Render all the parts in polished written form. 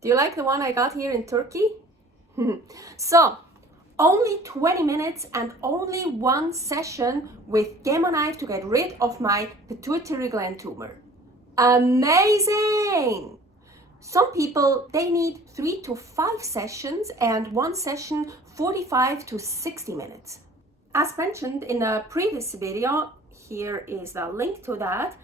Do you like the one I got here in Turkey? So, only 20 minutes and only one session with Gamma Knife to get rid of my pituitary gland tumor. Amazing! Some people, they need 3 to 5 sessions and one session 45 to 60 minutes. As mentioned in a previous video, here is the link to that.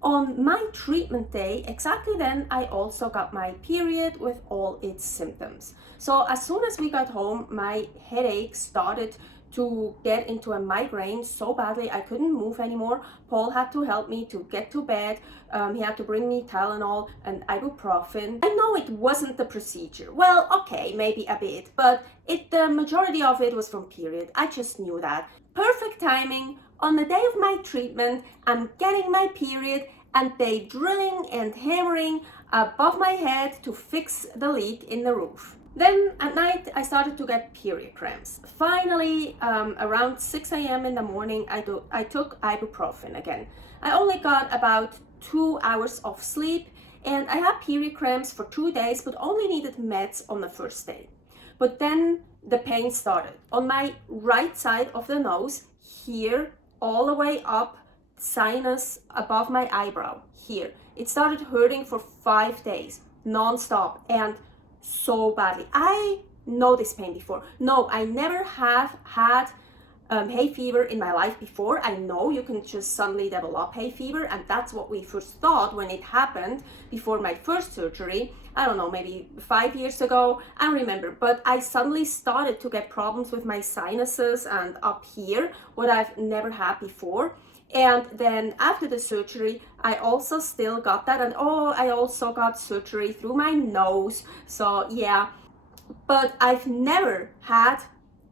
On my treatment day, exactly then, I also got my period with all its symptoms. So as soon as we got home, my headache started to get into a migraine so badly I couldn't move anymore. Paul had to help me to get to bed. He had to bring me Tylenol and ibuprofen. I know it wasn't the procedure. Well, okay, maybe a bit, but the majority of it was from period. I just knew that. Perfect timing. On the day of my treatment, I'm getting my period and they drilling and hammering above my head to fix the leak in the roof. Then at night, I started to get period cramps. Finally, around 6 a.m. in the morning, I took ibuprofen again. I only got about 2 hours of sleep and I had period cramps for 2 days, but only needed meds on the first day. But then the pain started. On my right side of the nose, here, all the way up, sinus above my eyebrow, here. It started hurting for 5 days, non-stop, and so badly. I know this pain before. No, I never have had hay fever in my life before. I know you can just suddenly develop hay fever, and that's what we first thought when it happened before my first surgery. I don't know, maybe 5 years ago, I don't remember, but I suddenly started to get problems with my sinuses and up here, what I've never had before. And then after the surgery, I also still got that, and I also got surgery through my nose, so yeah. But I've never had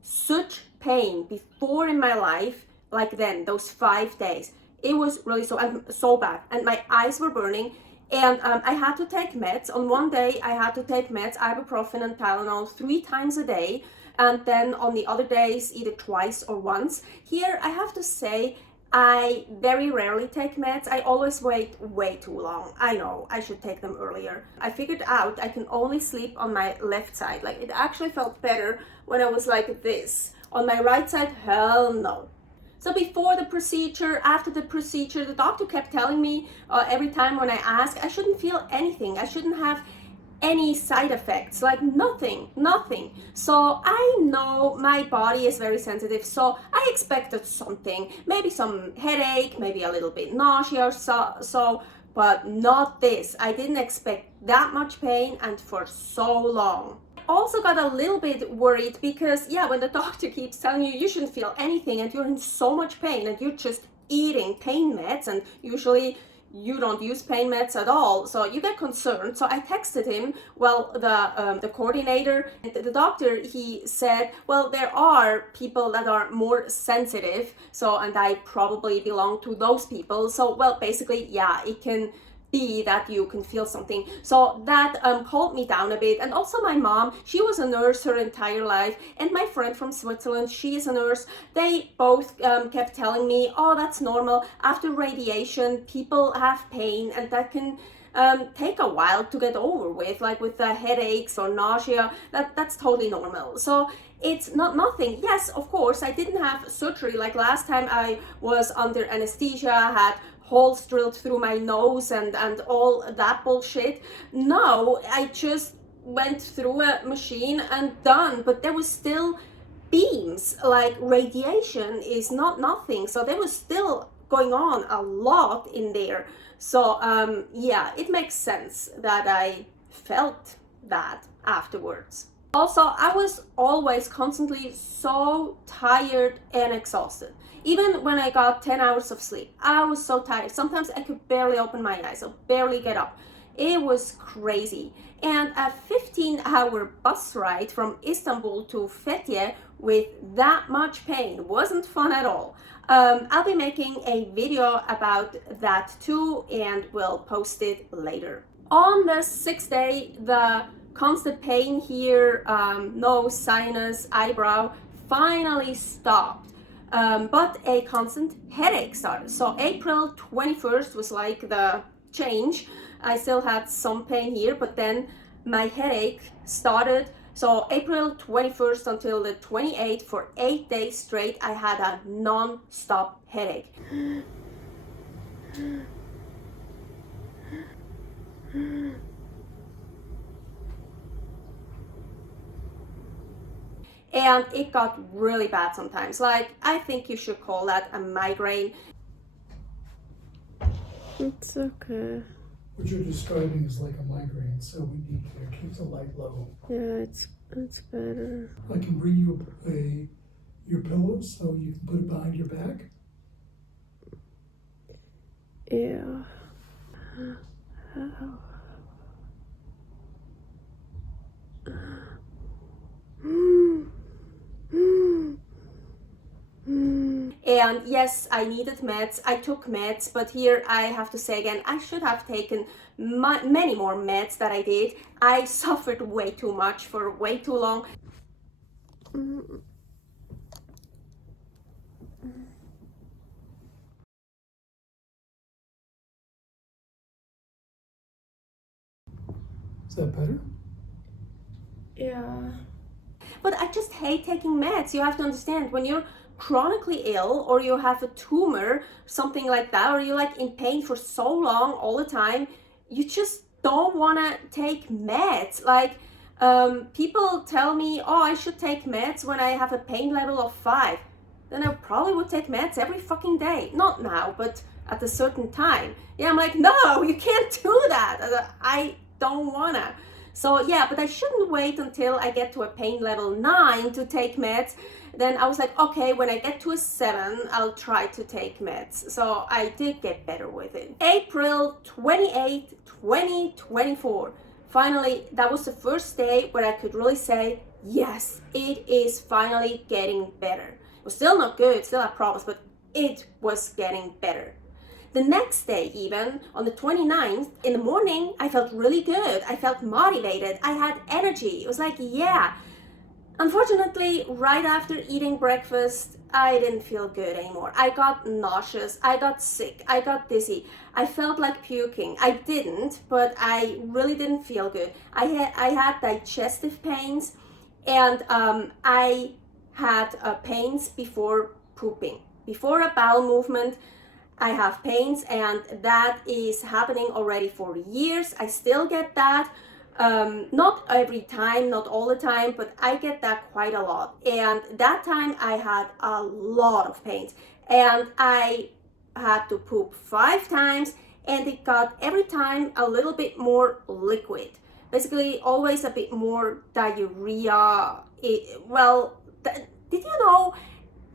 such pain before in my life like then, those 5 days. It was really so bad, and my eyes were burning, and I had to take meds. On one day, I had to take meds, ibuprofen and Tylenol 3 times a day, and then on the other days, either twice or once. Here, I have to say, I very rarely take meds. I always wait way too long. I know, I should take them earlier. I figured out I can only sleep on my left side. Like, it actually felt better when I was like this. On my right side, hell no. So before the procedure, after the procedure, the doctor kept telling me every time when I asked, I shouldn't feel anything. I shouldn't have any side effects, like nothing. So I know my body is very sensitive, so I expected something, maybe some headache, maybe a little bit nausea or so, but not this. I didn't expect that much pain and for so long. Also got a little bit worried because, yeah, when the doctor keeps telling you you shouldn't feel anything and you're in so much pain and you're just eating pain meds, and usually you don't use pain meds at all, so you get concerned. So I texted him, well, the coordinator, the doctor, he said, well, there are people that are more sensitive, so, and I probably belong to those people. So, well, basically, yeah, it can be that you can feel something. So that calmed me down a bit. And also my mom, she was a nurse her entire life, and my friend from Switzerland, she is a nurse. They both kept telling me, oh, that's normal. After radiation, people have pain, and that can take a while to get over with, like with the headaches or nausea. That's totally normal. So it's nothing. Yes, of course, I didn't have surgery like last time. I was under anesthesia, had holes drilled through my nose and all that bullshit. No, I just went through a machine and done, but there was still beams, like radiation is not nothing, so there was still going on a lot in there. So yeah, it makes sense that I felt that afterwards. Also, I was always constantly so tired and exhausted. Even when I got 10 hours of sleep, I was so tired. Sometimes I could barely open my eyes, I barely get up. It was crazy. And a 15-hour bus ride from Istanbul to Fethiye with that much pain wasn't fun at all. I'll be making a video about that too, and we'll post it later. On the 6th day, the constant pain here, nose, sinus, eyebrow, finally stopped. But a constant headache started. So April 21st was like the change. I still had some pain here, but then my headache started. So April 21st until the 28th, for 8 days straight, I had a non-stop headache. And it got really bad sometimes. Like, I think you should call that a migraine. It's okay. What you're describing is like a migraine, so we need to keep the light low. Yeah, it's better. I can bring you your pillow so you can put it behind your back. Yeah. And yes, I needed meds. I took meds, but here I have to say again, I should have taken many more meds that I did. I suffered way too much for way too long. Is that better? Yeah. But I just hate taking meds. You have to understand, when you're chronically ill or you have a tumor, something like that, or you're like in pain for so long all the time, you just don't want to take meds. Like, people tell me, oh, I should take meds when I have a pain level of 5. Then I probably would take meds every fucking day. Not now, but at a certain time. Yeah, I'm like, no, you can't do that. I don't wanna. So yeah, but I shouldn't wait until I get to a pain level 9 to take meds. Then I was like, okay, when I get to a 7, I'll try to take meds. So I did get better with it. April 28th, 2024. Finally, that was the first day where I could really say, yes, it is finally getting better. It was still not good, still had problems, but it was getting better. The next day, even on the 29th, in the morning, I felt really good. I felt motivated. I had energy. It was like, yeah. Unfortunately, right after eating breakfast, I didn't feel good anymore. I got nauseous. I got sick. I got dizzy. I felt like puking. I didn't, but I really didn't feel good. I had digestive pains, and I had pains before pooping. Before a bowel movement, I have pains, and that is happening already for years. I still get that. Not every time, not all the time, but I get that quite a lot. And that time I had a lot of pains, and I had to poop 5 times, and it got every time a little bit more liquid. Basically, always a bit more diarrhea. Did you know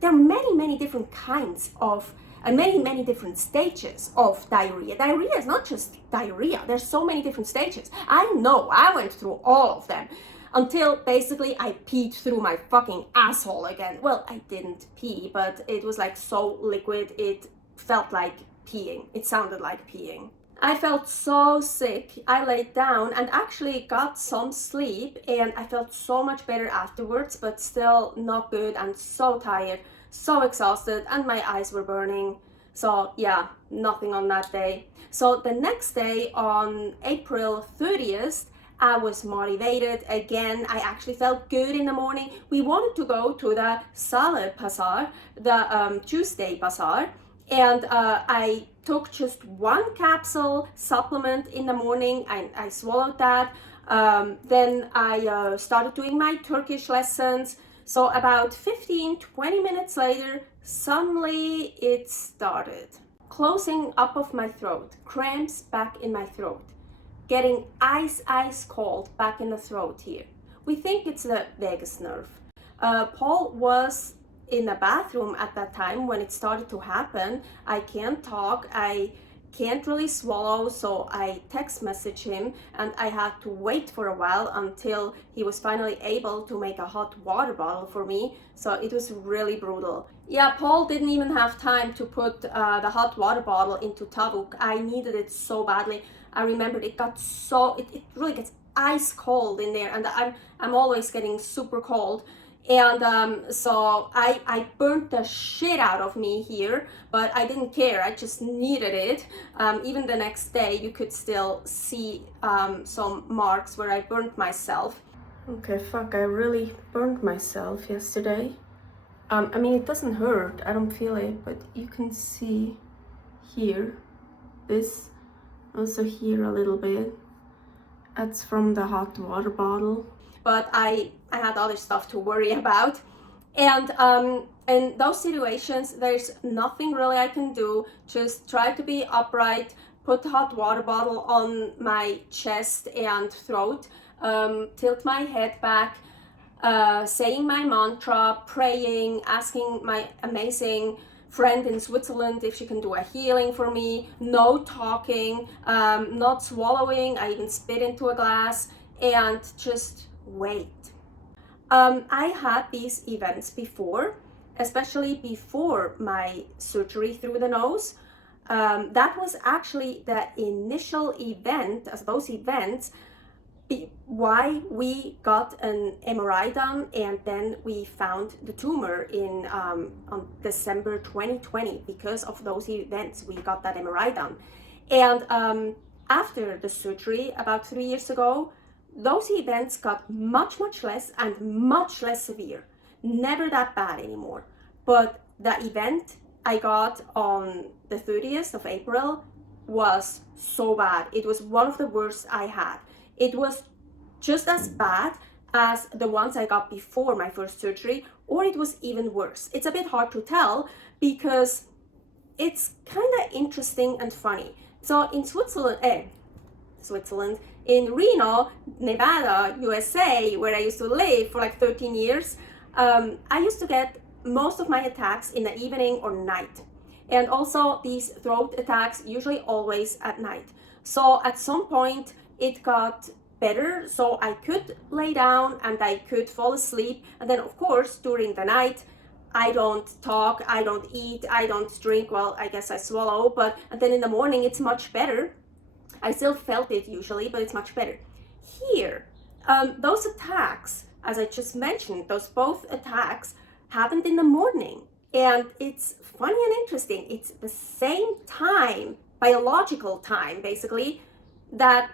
there are many different kinds of and many different stages of diarrhea. Diarrhea is not just diarrhea. There's so many different stages. I know, I went through all of them until basically I peed through my fucking asshole again. Well, I didn't pee, but it was like so liquid, it felt like peeing. It sounded like peeing. I felt so sick. I laid down and actually got some sleep, and I felt so much better afterwards, but still not good and so tired, so exhausted, and my eyes were burning. So yeah, nothing on that day. So the next day, on April 30th, I was motivated again. I actually felt good in the morning. We wanted to go to the Salad Bazaar, the Tuesday Bazaar, and I took just 1 capsule supplement in the morning. I swallowed that. Then I started doing my Turkish lessons. So about 15-20 minutes later, suddenly it started. Closing up of my throat, cramps back in my throat, getting ice cold back in the throat here. We think it's the vagus nerve. Paul was in the bathroom at that time when it started to happen. I can't talk, I can't really swallow, so I text messaged him, and I had to wait for a while until he was finally able to make a hot water bottle for me. So it was really brutal. Yeah, Paul didn't even have time to put the hot water bottle into tavuk. I needed it so badly. I remembered it got so, it really gets ice cold in there, and I'm always getting super cold. And so I burnt the shit out of me here, but I didn't care. I just needed it. Even the next day, you could still see some marks where I burnt myself. Okay, fuck, I really burned myself yesterday. I mean, it doesn't hurt. I don't feel it, but you can see here, this, also here a little bit. That's from the hot water bottle. But I had other stuff to worry about. And in those situations, there's nothing really I can do. Just try to be upright, put the hot water bottle on my chest and throat, tilt my head back, saying my mantra, praying, asking my amazing friend in Switzerland if she can do a healing for me, no talking, not swallowing, I even spit into a glass, and just wait. I had these events before, especially before my surgery through the nose. That was actually the initial event, as those events, why we got an MRI done, and then we found the tumor in on December 2020. Because of those events, we got that MRI done. And after the surgery, about 3 years ago, those events got much less and much less severe. Never that bad anymore. But the event I got on the 30th of April was so bad. It was one of the worst I had. It was just as bad as the ones I got before my first surgery, or it was even worse. It's a bit hard to tell because it's kind of interesting and funny. So in Switzerland, in Reno, Nevada, USA, where I used to live for like 13 years, I used to get most of my attacks in the evening or night. And also these throat attacks, usually always at night. So at some point it got better, so I could lay down and I could fall asleep. And then of course during the night, I don't talk, I don't eat, I don't drink. Well, I guess I swallow, and then in the morning it's much better. I still felt it usually, but it's much better. Here, those attacks, as I just mentioned, both attacks happened in the morning. And it's funny and interesting. It's the same time, biological time, basically, that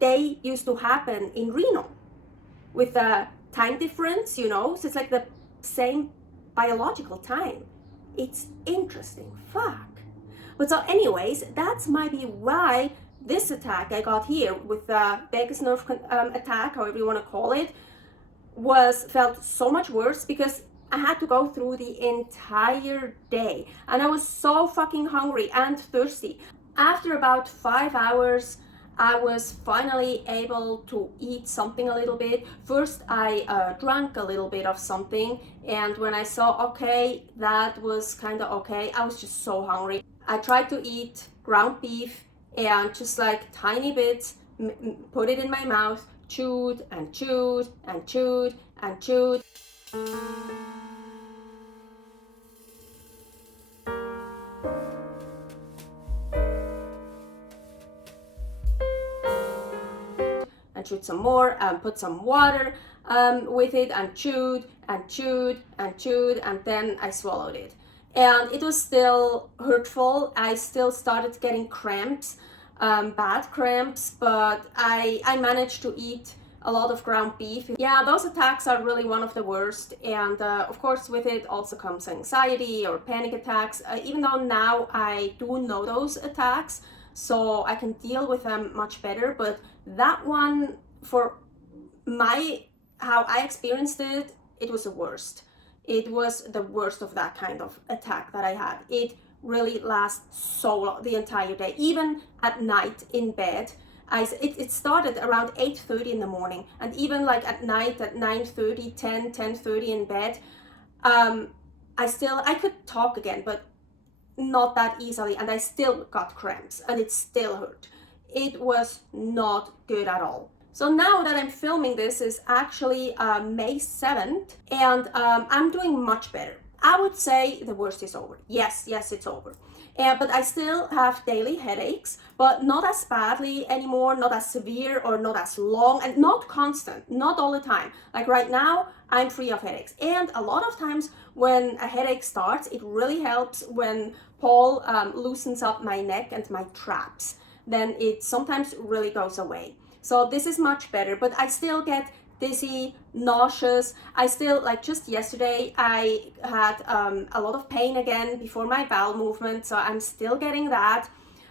they used to happen in Reno. With a time difference, so it's like the same biological time. It's interesting, fuck. But so anyways, that's maybe why this attack I got here with the vagus nerve attack, however you want to call it, felt so much worse because I had to go through the entire day and I was so fucking hungry and thirsty. After about 5 hours, I was finally able to eat something a little bit. First, I drank a little bit of something, and when I saw, okay, that was kind of okay, I was just so hungry. I tried to eat ground beef and just like tiny bits, put it in my mouth, chewed and chewed and chewed and chewed. And chewed some more and put some water with it and chewed and chewed and chewed, and then I swallowed it. And it was still hurtful. I still started getting cramps, bad cramps, but I managed to eat a lot of ground beef. Yeah, those attacks are really one of the worst. And of course, with it also comes anxiety or panic attacks, even though now I do know those attacks, so I can deal with them much better. But that one, for how I experienced it, it was the worst. It was the worst of that kind of attack that I had. It really lasts so long, the entire day, even at night in bed. It started around 8:30 in the morning, and even like at night at 9:30, 10:30 in bed, I could talk again, but not that easily, and I still got cramps and it still hurt. It was not good at all. So now that I'm filming this is actually May 7th, and I'm doing much better. I would say the worst is over. Yes, it's over. But I still have daily headaches, but not as badly anymore, not as severe or not as long, and not constant, not all the time. Like right now, I'm free of headaches. And a lot of times when a headache starts, it really helps when Paul loosens up my neck and my traps. Then it sometimes really goes away. So this is much better, but I still get dizzy, nauseous. I still, like just yesterday, I had a lot of pain again before my bowel movement, so I'm still getting that.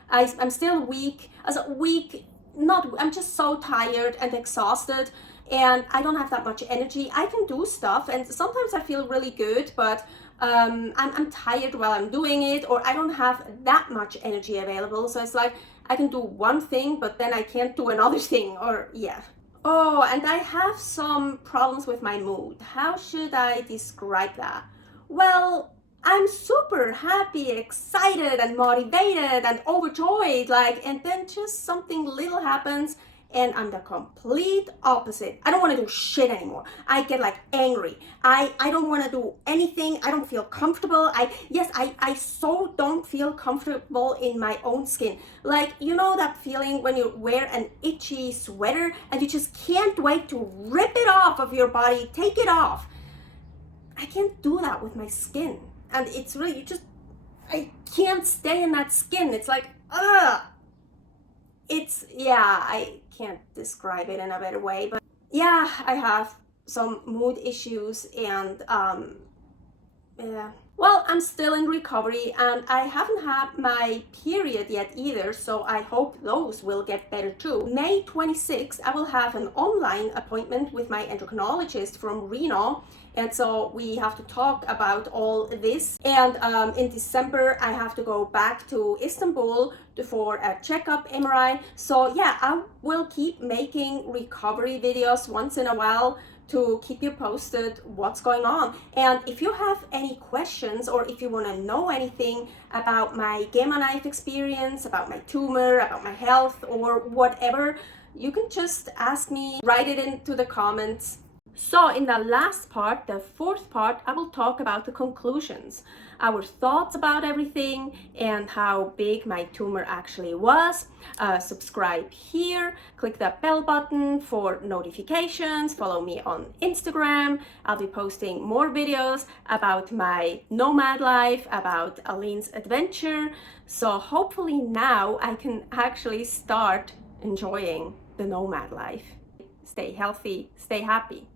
I'm still weak, I'm just so tired and exhausted, and I don't have that much energy. I can do stuff, and sometimes I feel really good, but I'm tired while I'm doing it, or I don't have that much energy available, so it's like I can do one thing, but then I can't do another thing, or yeah. Oh, and I have some problems with my mood. How should I describe that? Well, I'm super happy, excited, and motivated, and overjoyed, and then just something little happens, and I'm the complete opposite. I don't want to do shit anymore. I get angry. I don't want to do anything. I don't feel comfortable. I so don't feel comfortable in my own skin. You know that feeling when you wear an itchy sweater and you just can't wait to rip it off of your body, take it off. I can't do that with my skin. And it's really, I can't stay in that skin. It's ugh. I can't describe it in a better way, but yeah, I have some mood issues, and yeah. Well, I'm still in recovery, and I haven't had my period yet either, so I hope those will get better too. May 26th, I will have an online appointment with my endocrinologist from Reno, and so we have to talk about all this. And in December, I have to go back to Istanbul for a checkup, MRI. So yeah, I will keep making recovery videos once in a while to keep you posted what's going on. And if you have any questions, or if you want to know anything about my Gamma Knife experience, about my tumor, about my health, or whatever, you can just ask me, write it into the comments. So in the last part, the fourth part, I will talk about the conclusions, our thoughts about everything, and how big my tumor actually was. Subscribe here, click that bell button for notifications, follow me on Instagram. I'll be posting more videos about my nomad life, about Aline's adventure. So hopefully now I can actually start enjoying the nomad life. Stay healthy, stay happy.